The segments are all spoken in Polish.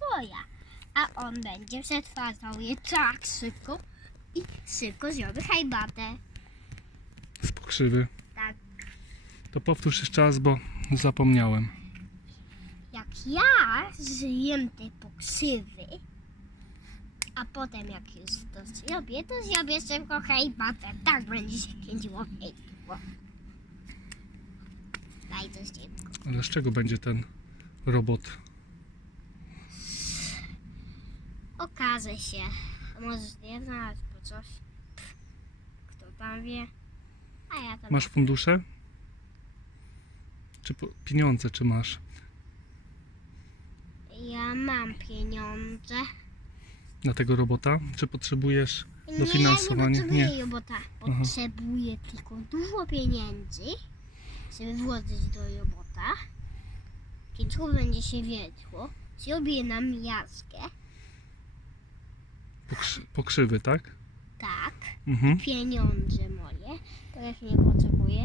twoja. A on będzie przetwarzał je tak szybko i szybko zrobi herbatę. Z pokrzywy. Tak. To powtórz jeszcze raz, bo zapomniałem. Jak ja zjem te pokrzywy, a potem jak już to zrobię, to zrobię szybko herbatę. Tak będzie się kręciło hejtło. Daj to szybko. Ale z czego będzie ten robot? Okaże się. A możesz nie znać, bo coś. Kto tam wie? A ja tam. Masz fundusze? Czy po, pieniądze, czy masz? Ja mam pieniądze. Na tego robota? Czy potrzebujesz Nie, dofinansowanie? ja nie potrzebuję robota. Aha. Potrzebuję tylko dużo pieniędzy, żeby włożyć do robota. Kiedy to będzie się wiedło, zrobię nam jaskę. Pokrzy, pokrzywy, tak? Tak, Mhm. pieniądze moje, których nie potrzebuję.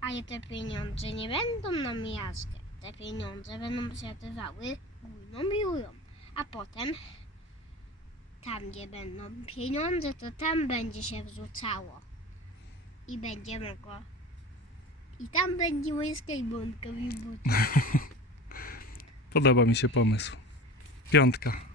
Ale te pieniądze nie będą na miastę. Te pieniądze będą przelatywały górną biurą. A potem tam, gdzie będą pieniądze, to tam będzie się wrzucało. I będzie mogło. I tam będzie moja skarbonka w buty. Podoba mi się pomysł. Piątka.